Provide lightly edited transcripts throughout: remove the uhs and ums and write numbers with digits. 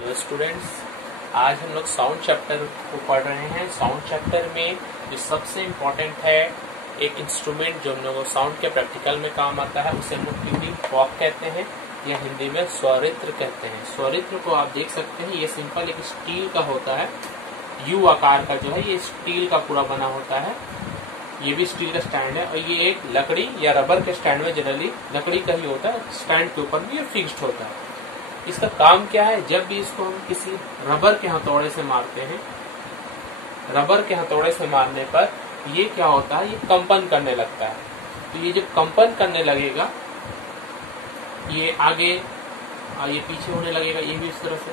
Hello students, आज हम लोग साउंड चैप्टर को पढ़ रहे हैं। साउंड चैप्टर में जो सबसे इम्पोर्टेंट है एक इंस्ट्रूमेंट जो हम लोगों को साउंड के प्रैक्टिकल में काम आता है, उसे हम लोग ट्यूनिंग फॉर्क कहते हैं या हिंदी में स्वरित्र कहते हैं। स्वरित्र को आप देख सकते हैं, ये सिंपल एक स्टील का होता है, यू आकार का जो है ये स्टील का पूरा बना होता है। ये भी स्टील का स्टैंड है और ये एक लकड़ी या रबर के स्टैंड में जनरली लकड़ी का ही होता है, स्टैंड के ऊपर भी ये फिक्स्ड होता है। इसका काम क्या है, जब भी इसको हम किसी रबर के हथौड़े से मारते हैं, रबर के हथौड़े से मारने पर ये क्या होता है, ये कंपन करने लगता है। तो ये जब कंपन करने लगेगा, ये आगे और ये पीछे होने लगेगा, ये भी इस तरह से।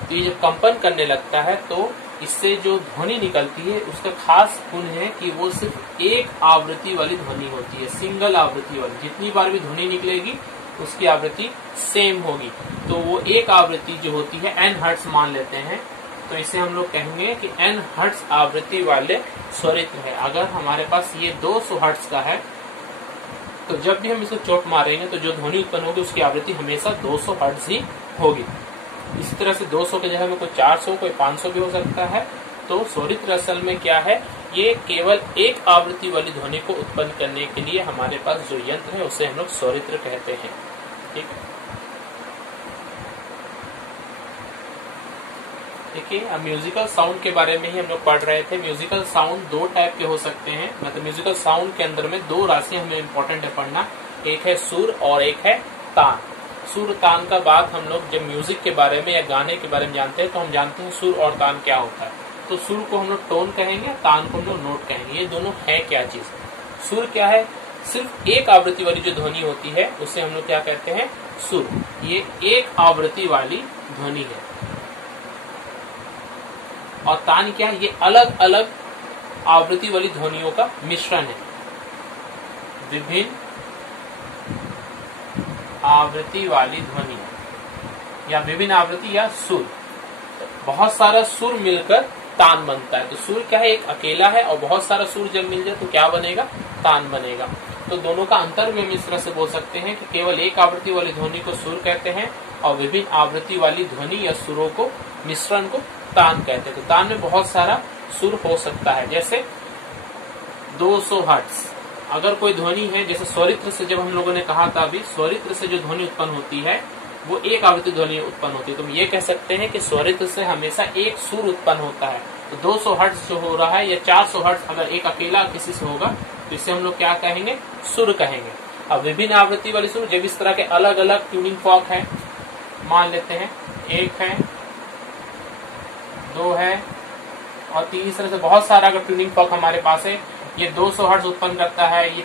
तो ये जब कंपन करने लगता है तो इससे जो ध्वनि निकलती है उसका खास गुण है कि वो सिर्फ एक आवृत्ति वाली ध्वनि होती है, सिंगल आवृत्ति वाली। जितनी बार भी ध्वनि निकलेगी उसकी आवृत्ति सेम होगी। तो वो एक आवृत्ति जो होती है n हर्ट्ज मान लेते हैं, तो इसे हम लोग कहेंगे कि n हर्ट्ज आवृत्ति वाले स्वरित्र है। अगर हमारे पास ये 200 हर्ट्ज का है तो जब भी हम इसको चोट मारेंगे तो जो ध्वनि उत्पन्न होगी उसकी आवृत्ति हमेशा 200 हर्ट्ज ही होगी। इसी तरह से 200 के जगह में कोई 400 कोई 500 भी हो सकता है। तो स्वरित्र असल में क्या है, ये केवल एक आवृत्ति वाली ध्वनि को उत्पन्न करने के लिए हमारे पास जो यंत्र है उसे हम लोग स्वरित्र कहते हैं। ठीक, देखिए अब म्यूजिकल साउंड के बारे में ही हम लोग पढ़ रहे थे। म्यूजिकल साउंड दो टाइप के हो सकते हैं, मतलब म्यूजिकल साउंड के अंदर में दो राशियां हमें इम्पोर्टेंट है पढ़ना, एक है सुर और एक है तान। सुर तान का बात हम लोग जब म्यूजिक के बारे में या गाने के बारे में जानते हैं तो हम जानते हैं सुर और तान क्या होता है। तो सुर को हम लोग टोन कहेंगे, तान को हम लोग नोट कहेंगे। ये दोनों है क्या चीज। सुर क्या है, सिर्फ एक आवृत्ति वाली जो ध्वनि होती है उसे हम लोग क्या कहते हैं, सुर। ये एक आवृत्ति वाली ध्वनि है। और तान क्या है, ये अलग अलग आवृत्ति वाली ध्वनियों का मिश्रण है। विभिन्न आवृत्ति वाली ध्वनि या विभिन्न आवृत्ति या सुर, बहुत सारा सुर मिलकर तान बनता है। तो सुर क्या है, एक अकेला है, और बहुत सारा सुर जब मिल जाए तो क्या बनेगा, तान बनेगा। तो दोनों का अंतर भी हम इस तरह से बोल सकते हैं कि केवल एक आवृत्ति वाली ध्वनि को सुर कहते हैं और विभिन्न आवृत्ति वाली ध्वनि या सुरों को मिश्रण को तान कहते हैं। तो तान में बहुत सारा सुर हो सकता है, जैसे 200 हर्ट्ज अगर कोई ध्वनि है, जैसे स्वरित्र से जब हम लोगों ने कहा था अभी, स्वरित्र से जो ध्वनि उत्पन्न होती है वो एक आवृत्ति ध्वनि उत्पन्न होती है। तो हम ये कह सकते हैं कि स्वरित्र से हमेशा एक सुर उत्पन्न होता है। तो 200 हर्ट्ज जो हो रहा है या 400 हर्ट्ज अगर एक अकेला किसी से होगा तो इसे हम लोग क्या कहेंगे, सुर कहेंगे। अब विभिन्न आवृत्ति वाली सुर, जब इस तरह के अलग अलग ट्यूनिंग फॉर्क है, मान लेते हैं 1 है, 2 है और 3, इस तरह से बहुत सारा अगर ट्यूनिंग फॉर्क हमारे पास है, ये 200 हर्ट्ज उत्पन्न करता है, ये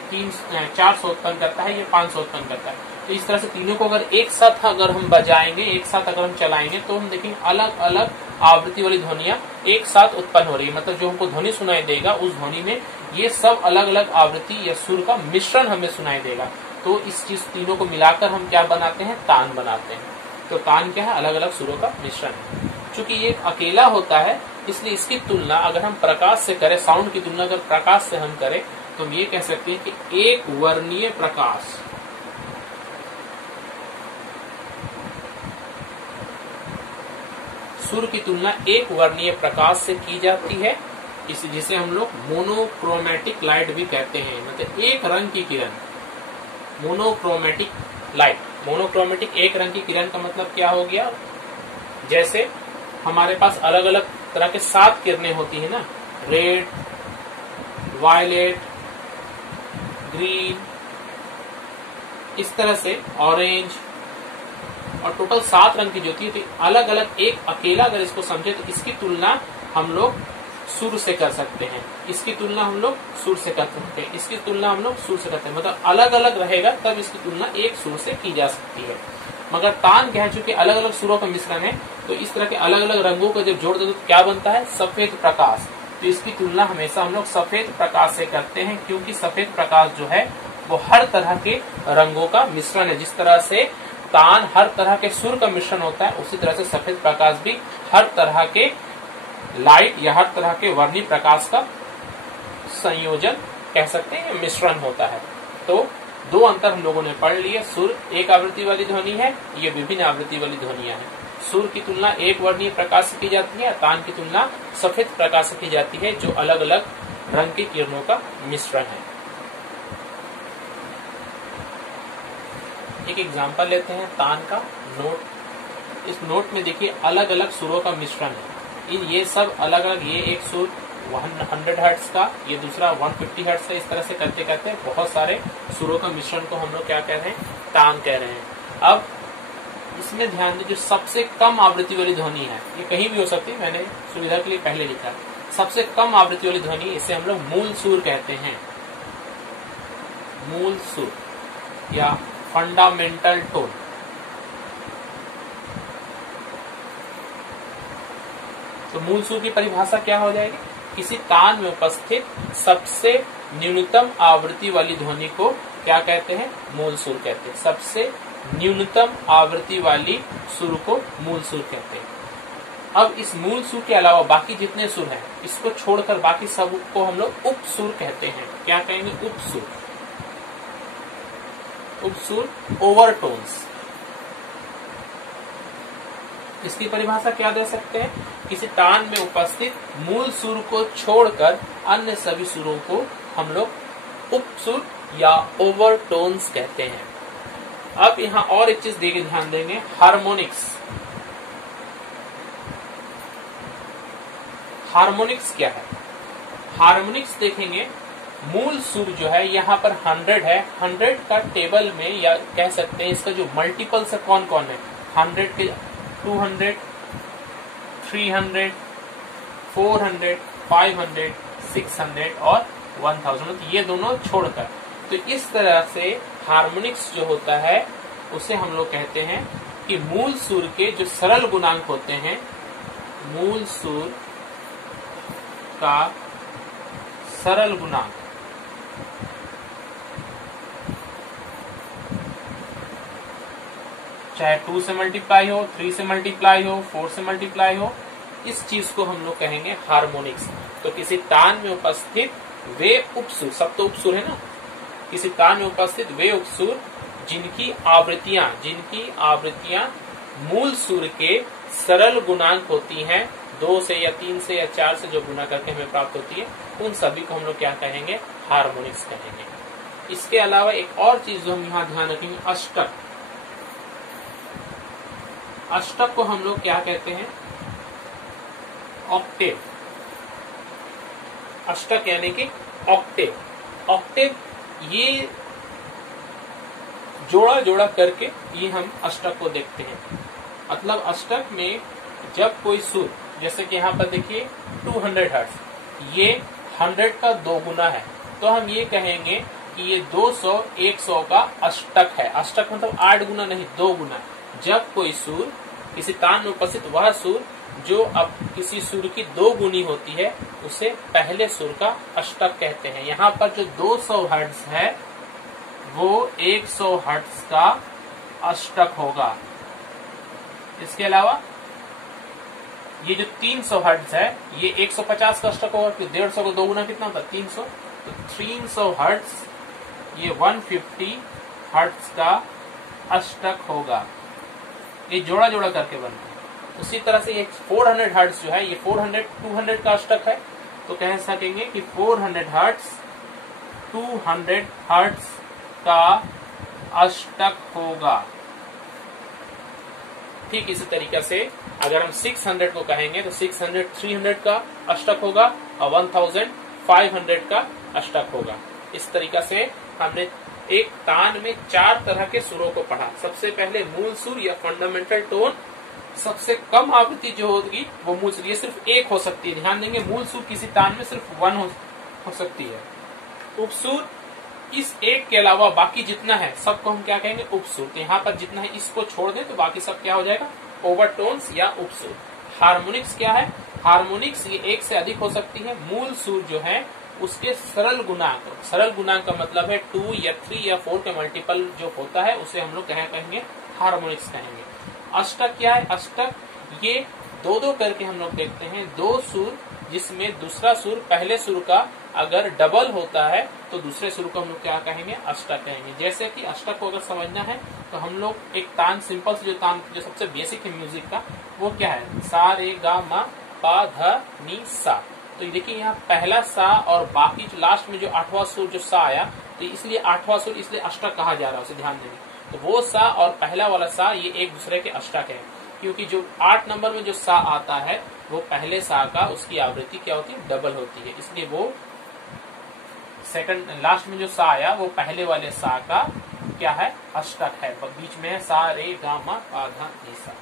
400 उत्पन्न करता है, ये 500 उत्पन्न करता है। तो इस तरह से तीनों को अगर एक साथ अगर हम बजाएंगे, एक साथ अगर हम चलाएंगे तो हम देखेंगे अलग अलग आवृत्ति वाली ध्वनियां एक साथ उत्पन्न हो रही है। मतलब जो हमको ध्वनि सुनाई देगा उस ध्वनि में ये सब अलग अलग आवृत्ति या सुर का मिश्रण हमें सुनाई देगा। तो इस चीज तीनों को मिलाकर हम क्या बनाते हैं, तान बनाते हैं। तो तान क्या है, अलग अलग सुरों का मिश्रण है। चूंकि ये अकेला होता है इसलिए इसकी तुलना अगर हम प्रकाश से करें, साउंड की तुलना अगर प्रकाश से हम करें तो हम ये कह सकते हैं कि एक वर्णीय प्रकाश, सुर की तुलना एक वर्णीय प्रकाश से की जाती है, जिसे हम लोग मोनोक्रोमेटिक लाइट भी कहते हैं। मतलब एक रंग की किरण, मोनोक्रोमेटिक लाइट। मोनोक्रोमेटिक एक रंग की किरण का मतलब क्या हो गया, जैसे हमारे पास अलग अलग तरह के 7 किरणें होती है ना, रेड, वायलेट, ग्रीन, इस तरह से ऑरेंज, और टोटल 7 रंग की जो होती है। तो अलग अलग एक अकेला अगर इसको समझे तो इसकी तुलना हम लोग सुर से कर सकते हैं, इसकी तुलना हम लोग सुर से कर सकते हैं, इसकी तुलना हम लोग सुर से करते हैं। मतलब अलग अलग रहेगा तब इसकी तुलना एक सुर से की जा सकती है। मगर तान क्या है, चूंकि अलग अलग सुरों का मिश्रण है तो इस तरह के अलग अलग रंगों को जब जोड़ देते तो क्या बनता है, सफेद प्रकाश। तो इसकी तुलना हमेशा हम लोग सफेद प्रकाश से करते हैं, क्योंकि सफेद प्रकाश जो है वो हर तरह के रंगों का मिश्रण है। जिस तरह से तान हर तरह के सुर का मिश्रण होता है, उसी तरह से सफेद प्रकाश भी हर तरह के लाइट या हर तरह के वर्णीय प्रकाश का संयोजन कह सकते हैं, मिश्रण होता है। तो दो अंतर हम लोगों ने पढ़ लिए। सुर एक आवृत्ति वाली ध्वनि है, ये विभिन्न आवृत्ति वाली ध्वनियां हैं। सुर की तुलना एक वर्णीय प्रकाश से की जाती है, तान की तुलना सफेद प्रकाश से की जाती है, जो अलग अलग रंग की किरणों का मिश्रण है। एक एग्जांपल लेते हैं तान का नोट। इस नोट में देखिए अलग अलग सुरों का मिश्रण है। ये सब अलग अलग, ये एक सुर 100 हर्ट्ज का, ये दूसरा 150 हर्ट्ज का, इस तरह से करते करते बहुत सारे सुरों का मिश्रण को हम लोग क्या कह रहे हैं, तान कह रहे हैं। अब इसमें ध्यान दें, जो सबसे कम आवृत्ति वाली ध्वनि है, ये कहीं भी हो सकती है, मैंने सुविधा के लिए पहले लिखा। सबसे कम आवृत्ति वाली ध्वनि, इसे हम लोग मूल सुर कहते हैं। मूल सुर या फंडामेंटल टोन। तो मूल सुर की परिभाषा क्या हो जाएगी? किसी तान में उपस्थित सबसे न्यूनतम आवृत्ति वाली ध्वनि को क्या कहते हैं? मूल सुर कहते हैं। सबसे न्यूनतम आवृत्ति वाली सुर को मूल सुर कहते हैं। अब इस मूल सुर के अलावा बाकी जितने सुर हैं, इसको छोड़कर बाकी सब को हम लोग उपसुर कहते हैं। क्या कहेंगे? उपसुर। उपसुर, ओवरटोन्स। इसकी परिभाषा क्या दे सकते हैं? किसी तान में उपस्थित मूल सुर को छोड़कर अन्य सभी सुरों को हम लोग उपसुर या ओवरटोन्स कहते हैं। अब यहां और एक चीज देके ध्यान देंगे, हार्मोनिक्स। हार्मोनिक्स क्या है? हार्मोनिक्स देखेंगे, मूल सुर जो है यहाँ पर 100 है। 100 का टेबल में, या कह सकते हैं इसका जो मल्टीपल्स है कौन कौन है, 100 के 200, 300, 400, 500, 600 और 1000, ये दोनों छोड़कर। तो इस तरह से हार्मोनिक्स जो होता है उसे हम लोग कहते हैं कि मूल सुर के जो सरल गुणांक होते हैं, मूल सुर का सरल गुणांक, चाहे 2 से मल्टीप्लाई हो, 3 से मल्टीप्लाई हो, 4 से मल्टीप्लाई हो, इस चीज को हम लोग कहेंगे हार्मोनिक्स। तो किसी तान में उपस्थित वे उपसुर, सब तो उपसुर है ना, किसी तान में उपस्थित वे उपसुर जिनकी आवृत्तियां मूल सुर के सरल गुणांक होती हैं, 2 से या 3 से या 4 से जो गुना करके हमें प्राप्त होती है, उन सभी को हम लोग क्या कहेंगे? हार्मोनिक्स कहेंगे। इसके अलावा एक और चीज जो हम यहाँ ध्यान रखेंगे, अष्टक। अष्टक को हम लोग क्या कहते हैं? ऑक्टेव। अष्टक यानी कि ऑक्टेव। ऑक्टेव, ये जोड़ा जोड़ा करके ये हम अष्टक को देखते हैं। मतलब अष्टक में जब कोई सुर, जैसे कि यहाँ पर देखिए 200 हर्ट्ज, ये 100 का 2 गुना है, तो हम ये कहेंगे कि ये 200, 100 का अष्टक है। अष्टक मतलब 8 गुना नहीं, 2 गुना। जब कोई सुर, किसी तान में उपस्थित वह सुर जो अब किसी सुर की 2 गुनी होती है, उसे पहले सुर का अष्टक कहते हैं। यहाँ पर जो 200 हर्ट्ज है वो 100 हर्ट्ज का अष्टक होगा। इसके अलावा ये जो 300 हर्ट्ज है, ये 150 का अष्टक होगा, कि 150 को 2 गुना कितना होता है? 300। तो 300 हर्ट्ज, ये 150 हर्ट्ज का अष्टक होगा। ये जोड़ा जोड़ा करके बनता है। उसी तरह से ये 400 हर्ट्ज जो है, ये 400 200 का अष्टक है, तो कह सकेंगे कि 400 हर्ट्ज 200 हर्ट्ज का अष्टक होगा। ठीक इसी तरीके से अगर हम 600 को कहेंगे तो 600 300 का अष्टक होगा और 1000 500 का अष्टक होगा। इस तरीका से हमने एक तान में 4 तरह के सुरों को पढ़ा। सबसे पहले मूल सुर या फंडामेंटल टोन, सबसे कम आवृत्ति जो होगी वो मूल सुर, ये सिर्फ एक हो सकती है। ध्यान देंगे, मूल सुर किसी तान में सिर्फ 1 हो सकती है। उपसुर, इस एक के अलावा बाकी जितना है सबको हम क्या कहेंगे? उपसुर। तो यहाँ पर जितना है इसको छोड़ दें तो बाकी सब क्या हो जाएगा? ओवरटोन्स या उपसुर। हार्मोनिक्स क्या है? हार्मोनिक्स ये एक से अधिक हो सकती है। मूल सुर जो है उसके सरल गुणांक, सरल गुणांक का मतलब है 2 या 3 या 4 के मल्टीपल जो होता है उसे हम लोग कहेंगे हार्मोनिक्स कहेंगे। अष्टक क्या है? अष्टक ये 2-2 करके हम लोग देखते हैं। 2 सुर जिसमें दूसरा सुर पहले सुर का अगर डबल होता है तो दूसरे सुर को हम लोग क्या कहेंगे, अष्टक कहेंगे। जैसे कि अष्टक को अगर समझना है तो हम लोग एक तान, सिंपल से जो तान जो सबसे बेसिक है म्यूजिक का, वो क्या है, सा रे गा मा पा धा नी सा। तो देखिए यहाँ पहला सा और बाकी जो लास्ट में जो 8वां सुर जो सा आया, तो इसलिए 8वां सुर इसलिए अष्टक कहा जा रहा है, उसे ध्यान देंगे। तो वो सा और पहला वाला सा ये एक दूसरे के अष्टक है, क्योंकि जो 8 नंबर में जो सा आता है वो पहले सा का उसकी आवृत्ति क्या होती है, डबल होती है, इसलिए वो सेकंड लास्ट में जो सा आया वो पहले वाले सा का क्या है, अष्टक है। बीच में है सा रे गा मा पा धा नी सा।